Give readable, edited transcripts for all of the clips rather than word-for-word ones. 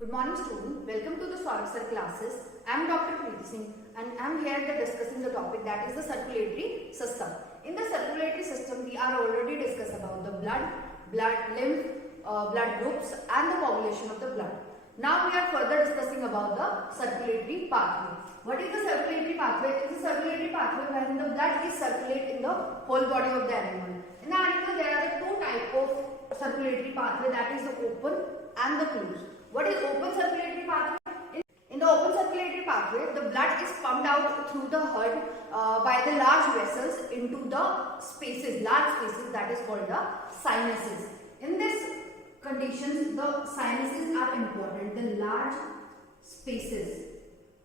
Good morning students, welcome to the Sir classes. I am Dr. Preeti Singh and I am here discussing the topic that is the circulatory system. In the circulatory system we are already discussed about the blood, lymph, blood groups and the coagulation of the blood. Now we are further discussing about the circulatory pathway. What is the circulatory pathway? It is a circulatory pathway wherein the blood is circulated in the whole body of the animal. In the animal there are the two types of circulatory pathway, that is the open and the closed. What is open circulatory pathway? In the open circulatory pathway, the blood is pumped out through the heart by the large vessels into the spaces, large spaces, that is called the sinuses. In this conditions, the sinuses are important, the large spaces.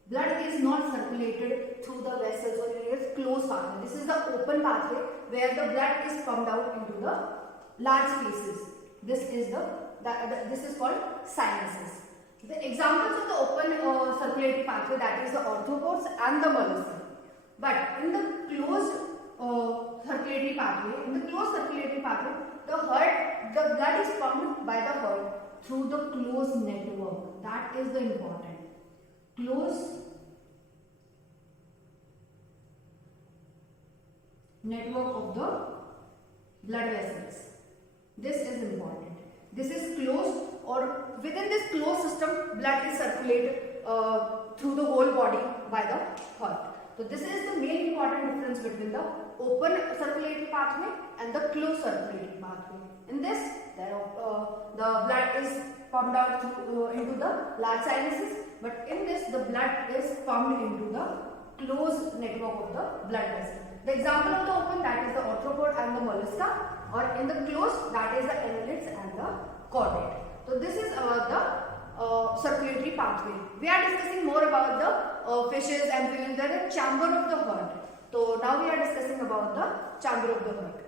Blood is not circulated through the vessels or it is closed pathway. This is the open pathway where the blood is pumped out into the large spaces. This is called sinuses. The examples of the open circulatory pathway, that is the arthropods and the mollusca. But in the closed circulatory pathway, the blood is pumped by the heart through the closed network. That is the important. Closed network of the blood vessels. This is important. This is closed, or within this closed system, blood is circulated through the whole body by the heart. So this is the main important difference between the open circulatory pathway and the closed circulatory pathway. In this, the blood is pumped out into the large sinuses, but in this, the blood is pumped into the closed network of the blood vessel. The example of the open, that is the arthropod and the mollusca, or in the closed, that is the annelids and the chordate. So this is about the circulatory pathway. We are discussing more about the fishes, amphibians. There is a chamber of the heart. So now we are discussing about the chamber of the heart.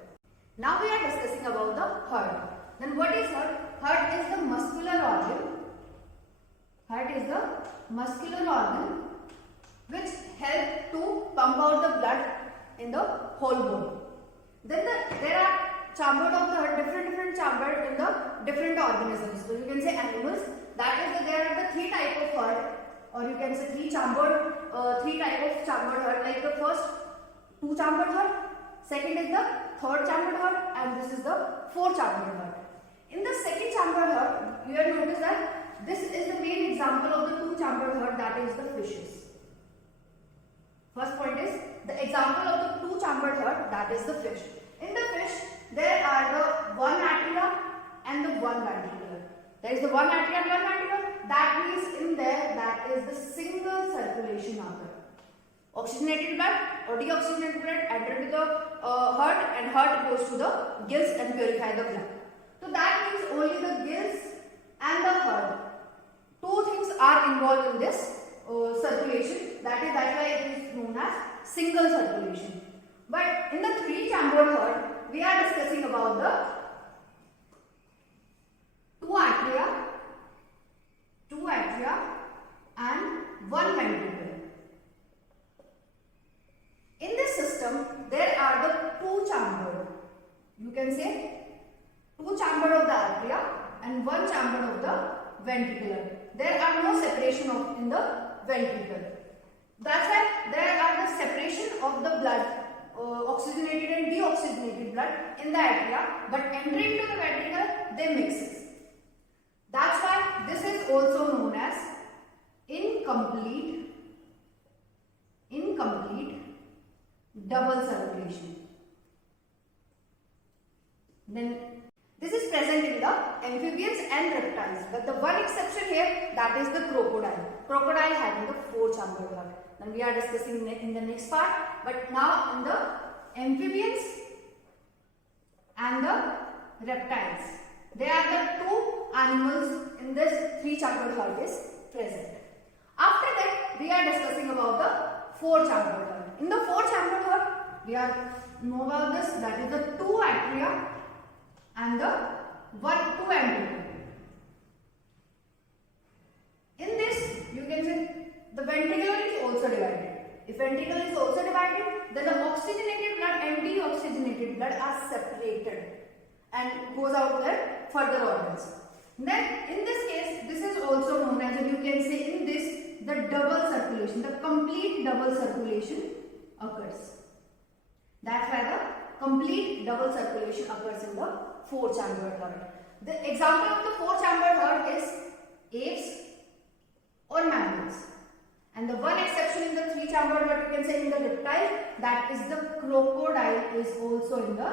Now we are discussing about the heart. Then what is heart? Heart is the muscular organ. Heart is the muscular organ which helps to pump out the blood in the whole body. Then there are chambers of the heart, different chambers in the different organisms. So you can say animals. That is, there are the three types of heart, or you can say three types of chambered heart. Like the first two chambered heart, second is the third chambered heart, and this is the fourth chambered heart. In the second chambered heart, you have noticed that this is the main example of the two chambered heart, that is the fishes. First point is the example of the two chambered heart, that is the fish. In the fish, there are the one atria and the one ventricle. There is the one atria and one ventricle. That means in there, that is the single circulation occur. Oxygenated blood or deoxygenated blood enter to the heart, and heart goes to the gills and purify the blood. So that means only the gills and the heart. Two things are involved in this circulation. That's why it is known as single circulation. But in the three chambered heart, we are discussing about the two atria and one ventricle. In this system, there are the two chambers. You can say two chambers of the atria and one chamber of the ventricle. There are no separation in the ventricle. That's why there are the separation of the blood, oxygenated and deoxygenated blood in the atria, but entering into the ventricle, they mix. That's why this is also known as incomplete double circulation. Then this is present in the amphibians and reptiles, but the one exception here, that is the crocodile. Crocodile having the four chambered heart. Then we are discussing in the next part, but now in the amphibians and the reptiles, they are the two animals in this three chambered heart is present. After that, we are discussing about the four chambered heart. In the four chambered heart, we know about this, that is the two atria and the two ventricle. In this, you can say the ventricle is also divided. If ventricle is also divided, then the oxygenated blood and deoxygenated blood are separated and goes out there further organs. Then in this case, this is also known the double circulation, the complete double circulation occurs. That's why the complete double circulation occurs in the four-chambered heart. The example of the four-chambered heart is apes or mammals. And the one exception in the three-chambered heart, you can say in the reptile, that is the crocodile is also in the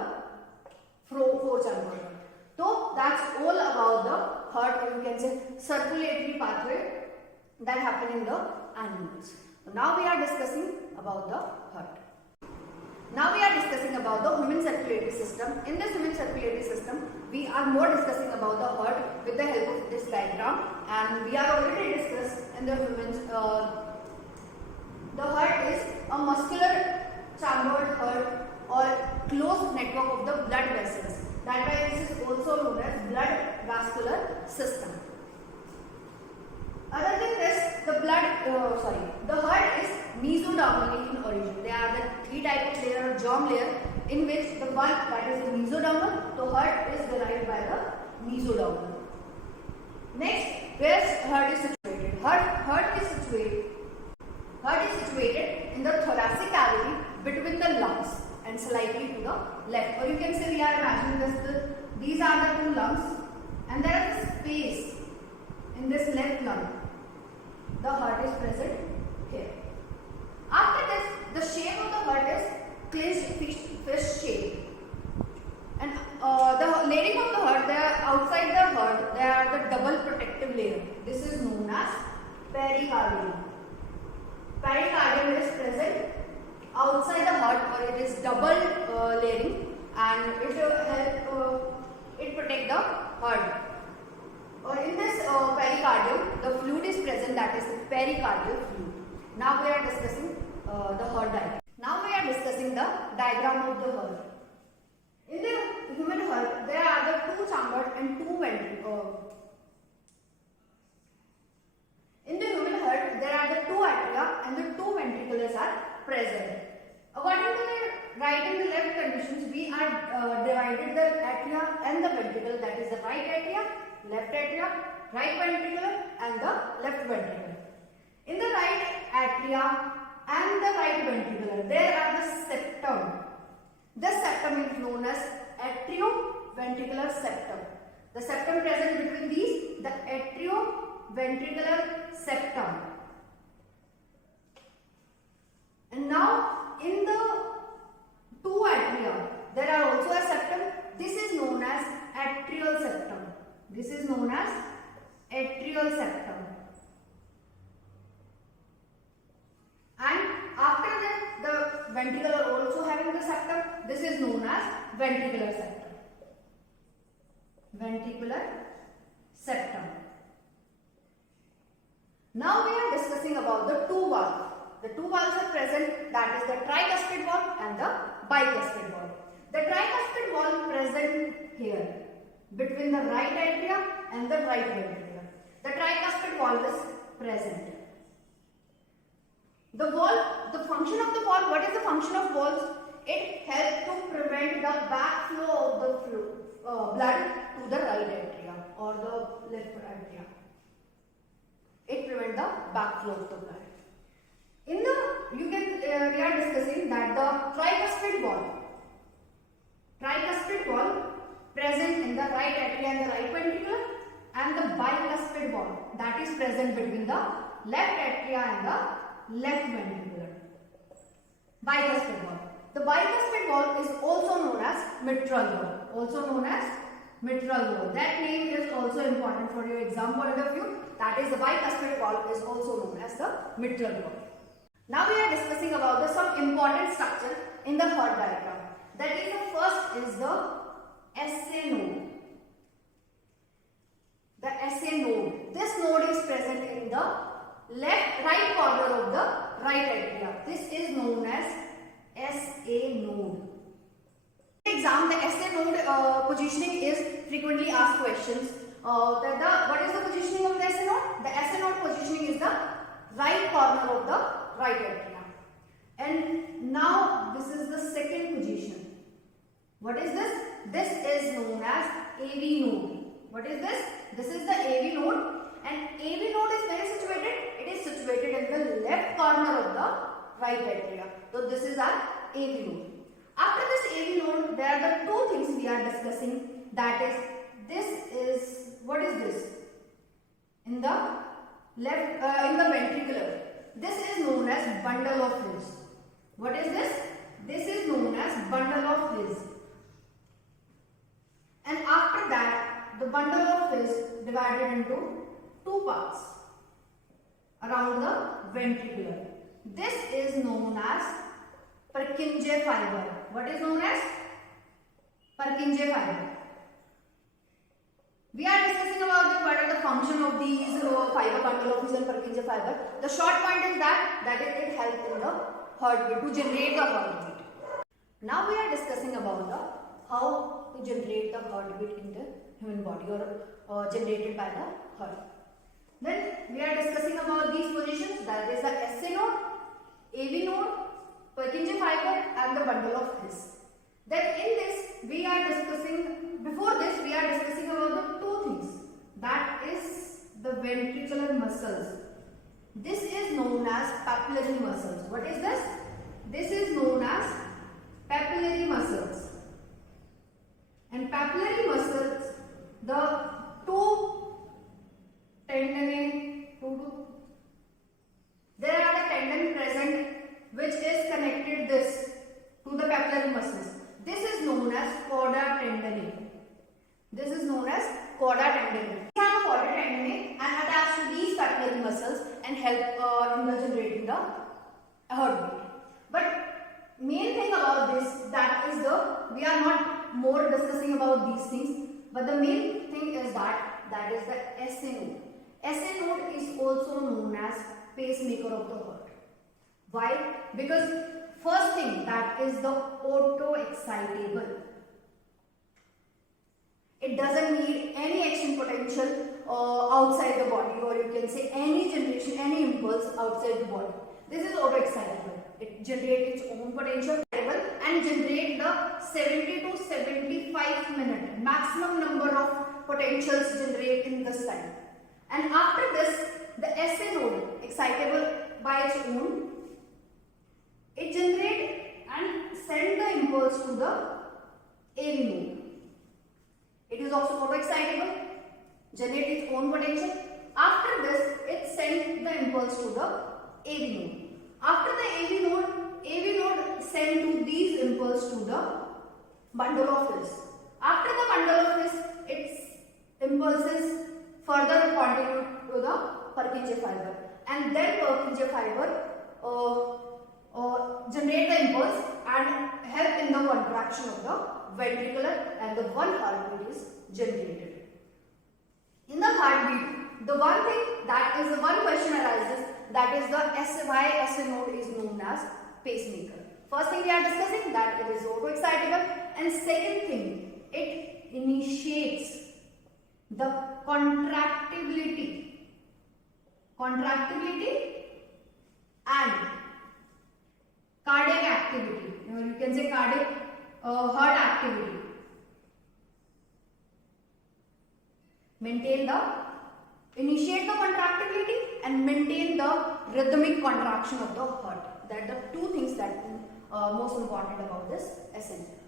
four-chambered heart. So that's all about the heart, or you can say circulatory pathway that happen in the animals. So now we are discussing about the heart. Now we are discussing about the human circulatory system. In this human circulatory system, we are more discussing about the heart with the help of this diagram, and we are already discussed in the humans. The heart is a muscular chambered heart or closed network of the blood vessels. That why this is also known as blood vascular system. Other than this, the heart is mesodermal in origin. There are the three types of layer, germ layer, in which the one that is the mesodermal, the heart is derived by the mesodermal. Next, where heart is situated? Heart is situated in the thoracic cavity between the lungs and slightly to the left. Or you can say we are imagining this. These are the two lungs, and there is space in this left lung. The heart is present here. After this, the shape of the heart is clenched fish shape. And the layering of the heart, they are outside the heart, they are the double protective layer. This is known as pericardium. Pericardium is present outside the heart, or it is double layering, and it protect the heart. In this pericardium, the fluid is present, that is the pericardial fluid. Now we are discussing the heart diagram. Now we are discussing the diagram of the heart. In the human heart, there are the two chambered and two ventricles. In the human heart, there are the two atria and the two ventricles are present. According to the right and the left conditions, we are divided the atria and the ventricle, that is the right atria, left atria, right ventricle and the left ventricle. In the right atria and the right ventricle, there are the septum. This septum is known as atrioventricular septum. The septum present between these, the atrioventricular septum. And now in the two atria, there are also a septum. This is known as atrial septum. This is known as atrial septum. And after that, the ventricle are also having the septum. This is known as ventricular septum. Ventricular septum. Now we are discussing about the two valves. The two valves are present, that is the tricuspid valve and the bicuspid valve. The tricuspid valve present here between the right atria and the right ventricle. The tricuspid valve is present. The valve, the function of the valve, what is the function of valves? It helps to prevent the backflow of the blood to the right atria or the left atria. It prevents the backflow of the blood. We are discussing that the tricuspid valve present in the right atria and the right ventricle, and the bicuspid valve that is present between the left atria and the left ventricle. Bicuspid valve. The bicuspid valve is also known as mitral valve. That name is also important for your exam point of view. That is, the bicuspid valve is also known as the mitral valve. Now we are discussing about some important structure in the heart diagram. That is, the first is the SA node. The SA node. This node is present in the right corner of the right atria. This is known as SA node. In the exam, the SA node positioning is frequently asked questions. What is the positioning of the SA node? The SA node positioning is the right corner of the right atria. And now this is the second position. What is this? This is known as AV node. What is this? This is the AV node, and AV node is where situated? It is situated left corner of the right atria. So this is our AV node. After this AV node, there are the two things we are discussing. That is, what is this? In the left, in the ventricular, this is known as bundle of his. What is this? This is known as bundle of his. And after that, the bundle of his divided into two parts around the ventricular. This is known as Purkinje fiber. What is known as Purkinje fiber? We are discussing about what are the function of these fiber, bundle of his and Purkinje fiber. The short point is that it helps in the heartbeat, to generate the heartbeat. Now we are discussing about how to generate the heartbeat in the human body, or generated by the heart. Then we are discussing about these positions, that is the SA node, AV node, Purkinje fiber and the bundle of his. Then in this we are discussing, before this we are discussing about the two things, that is the ventricular muscles. This is known as papillary muscles. What is this? This is known as papillary muscles. And papillary muscles, the two tendon, there are the tendon present which is connected this to the papillary muscles. This is known as cauda tendineae. This is known as cauda tendineae. These are the cauda tendineae and attached to these papillary muscles and help in the generating the heartbeat. But main thing about this, that is we are not more discussing about these things, but the main thing is that is the SA node. SA node is also known as pacemaker of the heart. Why? Because first thing, that is the auto-excitable. It doesn't need any action potential outside the body, or you can say any generation, any impulse outside the body. This is auto-excitable. It generates its own potential and generate the 70 to 75 minute maximum number of potentials generate in this time. And after this, the SA node, excitable by its own, it generates and send the impulse to the AV node. It is also auto-excitable, generate its own potential. After this, it sends the impulse to the AV node. After the AV node send to these impulse to the bundle of his. After the bundle of his, its impulses further continue to the Purkinje fiber, and then Purkinje fiber generate the impulse and help in the contraction of the ventricular, and the one heartbeat is generated. In the heartbeat, the one thing that is the one question arises, that is why SA node is known as pacemaker. First thing we are discussing, that it is auto-excitable, and second thing, it initiates the contractibility and cardiac activity, or you can say cardiac heart activity. Initiate the contractibility and maintain the rhythmic contraction of the heart. That are the two things that are most important about this SN.